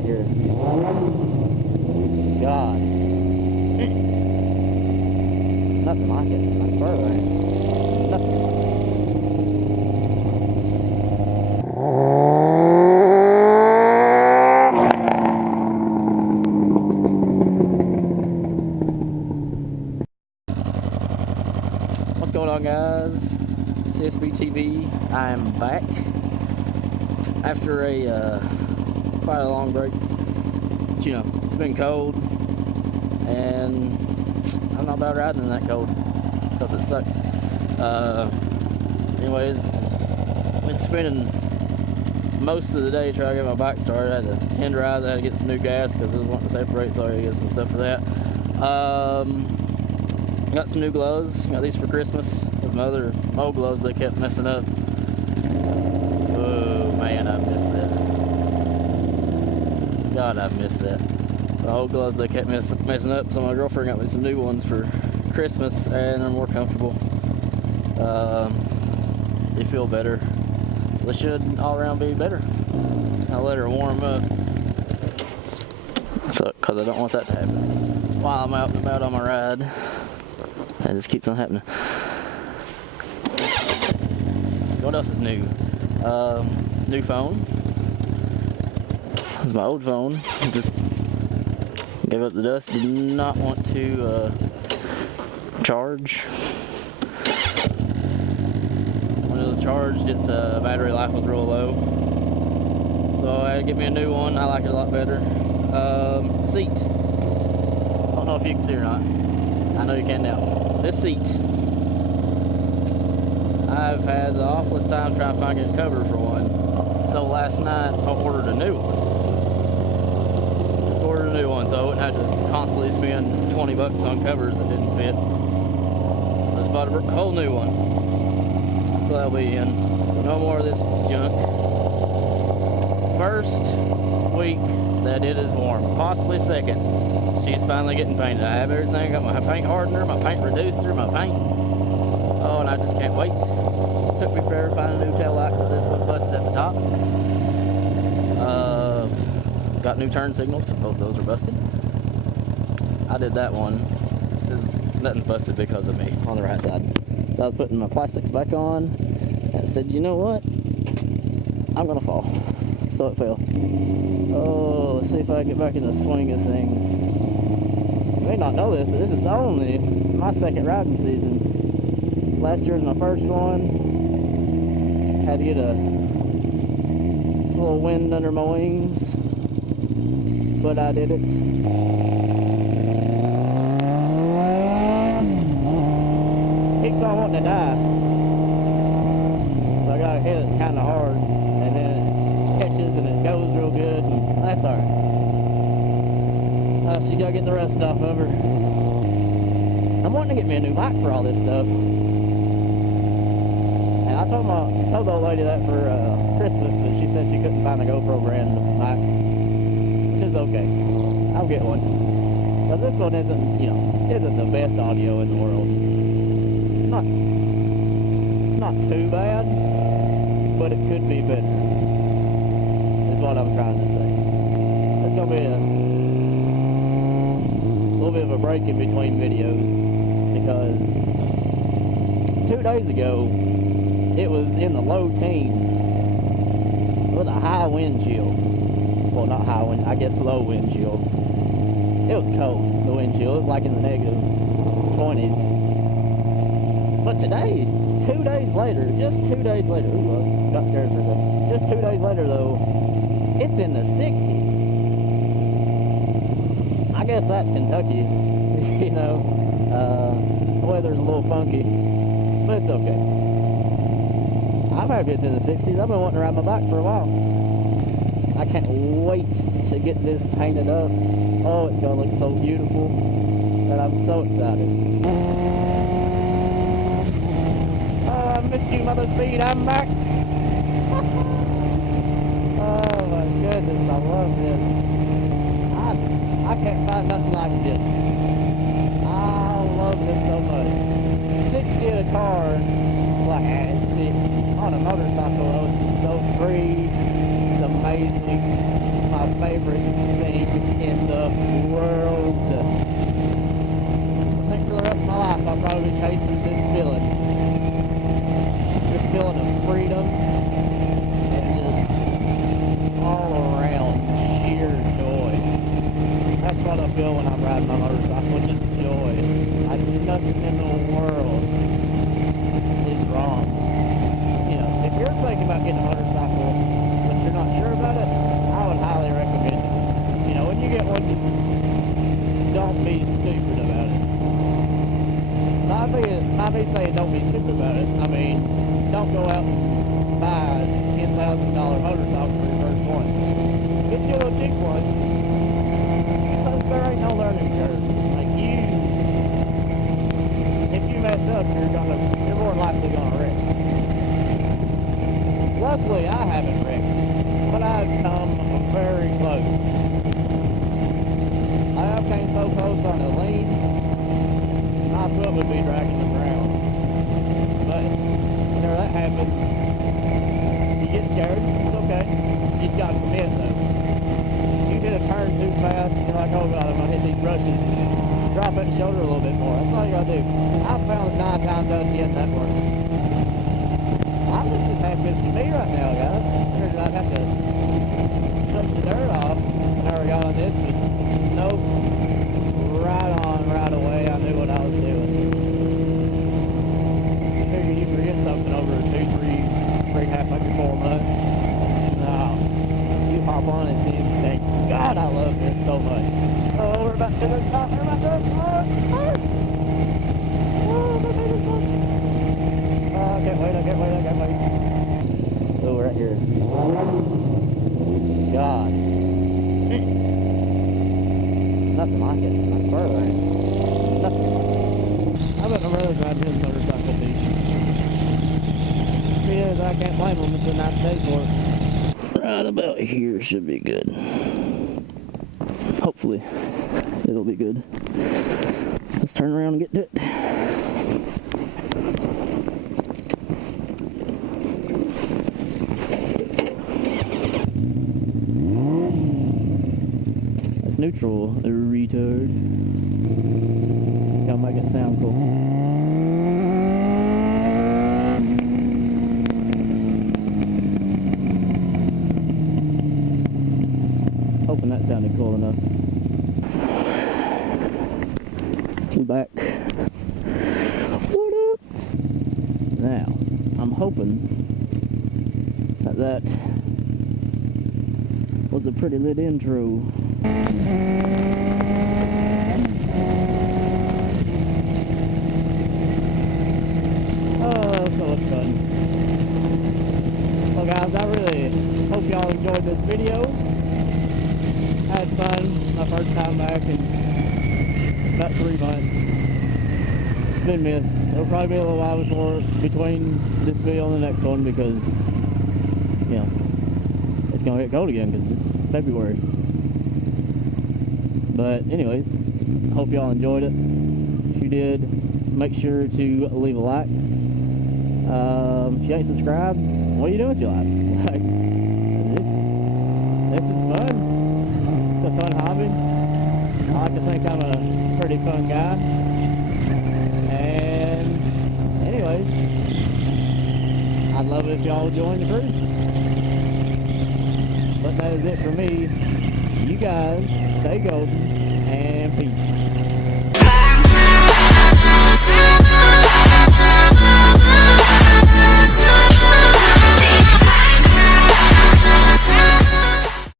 right here. God. Nothing like it. I swear there ain't. Nothing like it. What's going on, guys? CSB TV. I am back after a quite a long break. But, you know, it's been cold, and I'm not about riding in that cold because it sucks. Anyways, been spending most of the day trying to get my bike started. I had to tenderize, I had to get some new gas because it was wanting to separate, so I had to get some stuff for that. Got some new gloves. Got these for Christmas. Because my other old gloves, they kept messing up. Oh man, I missed that. God, I missed that. My old gloves, they kept messing up, so my girlfriend got me some new ones for Christmas, and they're more comfortable. They feel better. So they should all around be better. I'll let her warm up. So, because I don't want that to happen while I'm out and about on my ride. That just keeps on happening. What else is new? New phone. This is my old phone. Just gave up the dust. Did not want to charge. When it was charged, its battery life was real low. So I had to get me a new one. I like it a lot better. Seat. I don't know if you can see or not. I know you can now. This seat, I've had the awfulest time trying to find a good cover for one. So last night I ordered a new one. Just ordered a new one so I wouldn't have to constantly spend 20 bucks on covers that didn't fit. I just bought a whole new one. So that'll be in. So no more of this junk. First week that it is warm, possibly second. She's finally getting painted. I have everything. I got my paint hardener, my paint reducer, my paint. Oh, and I just can't wait. Took me forever to find a new tail light because this one's busted at the top. Got new turn signals because both of those are busted. I did that one. Nothing's busted because of me on the right side. So I was putting my plastics back on and said, you know what? I'm gonna fall. So it fell. Oh, let's see if I can get back in the swing of things. You may not know this, but this is only my second riding season. Last year was my first one. Had to get a little wind under my wings, but I did it. Keeps on wanting to die. So I gotta hit it kind of hard, and then it catches and it goes real good, and that's alright. So you gotta get the rest off of her. I'm wanting to get me a new mic for all this stuff. And I told the old lady that for Christmas, but she said she couldn't find a GoPro brand mic, which is okay. I'll get one. Because this one isn't, you know, isn't the best audio in the world. It's not too bad, but it could be better, is what I'm trying to say. There's gonna be a little bit of a break in between videos because 2 days ago it was in the low teens with a high wind chill. Well, not high wind, I guess low wind chill. It was cold, the wind chill. It was like in the negative 20s. But today, 2 days later, just 2 days later, ooh, I got scared for a second. Just 2 days later though, it's in the 60s. I guess that's Kentucky, you know. The weather's a little funky, but it's okay. I'm happy it's in the 60s. I've been wanting to ride my bike for a while. I can't wait to get this painted up. Oh, it's gonna look so beautiful, and I'm so excited. Oh, I missed you, Mother Speed. I'm back. Oh my goodness, I love this. I can't find nothing like this. I love this so much. 60 in a car, it's like, it's 60. On a motorcycle, though, it's just so free. It's amazing. My favorite thing in the world. I think for the rest of my life I'll probably be chasing this feeling. This feeling of freedom and just all around sheer joy. That's what I feel when I'm riding my motorcycle, just joy. Nothing in the world is wrong. You know, if you're thinking about getting a motorcycle but you're not sure about it, I would highly recommend it. You know, when you get one, just don't be stupid about it. Not me saying don't be stupid about it. I mean, don't go out and buy a $10,000 motorcycle for your first one. Get you a little cheap one, because there ain't no learning curve. Like if you mess up, you're more likely gonna wreck. Luckily, I haven't wrecked, but I've come very close. I have came so close on the lean, my foot would be dragging the ground. But whenever that happens, you get scared. It's okay. You just gotta commit though. You hit a turn too fast, you're like, oh god, I'm gonna hit these brushes. Just drop that shoulder a little bit more. That's all you gotta do. I've found 9 times out of 10 that works. I'm just as happy as can be right now, guys. I figured I'd have to shut the dirt off whenever I got on this, but nope. Right on, right away, I knew what I was doing. Figure you forget something over 2, 3 and a half, maybe 4 months. No. You hop on it's instinct. God, I love this so much. Oh, we're about to do this stop. We're about to do this. I can't wait, I can't wait, I can't wait. Oh, we're right here. God. Nothing like it. I swear there ain't. Nothing. I bet I'm really glad his motorcycle beach. Because I can't blame him. It's a nice day for it. Right about here should be good. Hopefully it'll be good. Let's turn around and get to it. That's neutral, a retard. Gotta make it sound cool. Hoping that sounded cool enough. We're back. What up? Now, I'm hoping that was a pretty lit intro. Oh, so much fun. Well guys, I really hope y'all enjoyed this video. I had fun my first time back in about 3 months. It's been missed. It'll probably be a little while between this video and the next one because, you know, it's gonna get cold again because it's February. But anyways, hope y'all enjoyed it. If you did, make sure to leave a like. If you ain't subscribed, what are you doing with your life? Like, this is fun. It's a fun hobby. I like to think I'm a pretty fun guy. And anyways, I'd love it if y'all would join the crew. But that is it for me. You guys stay golden and peace.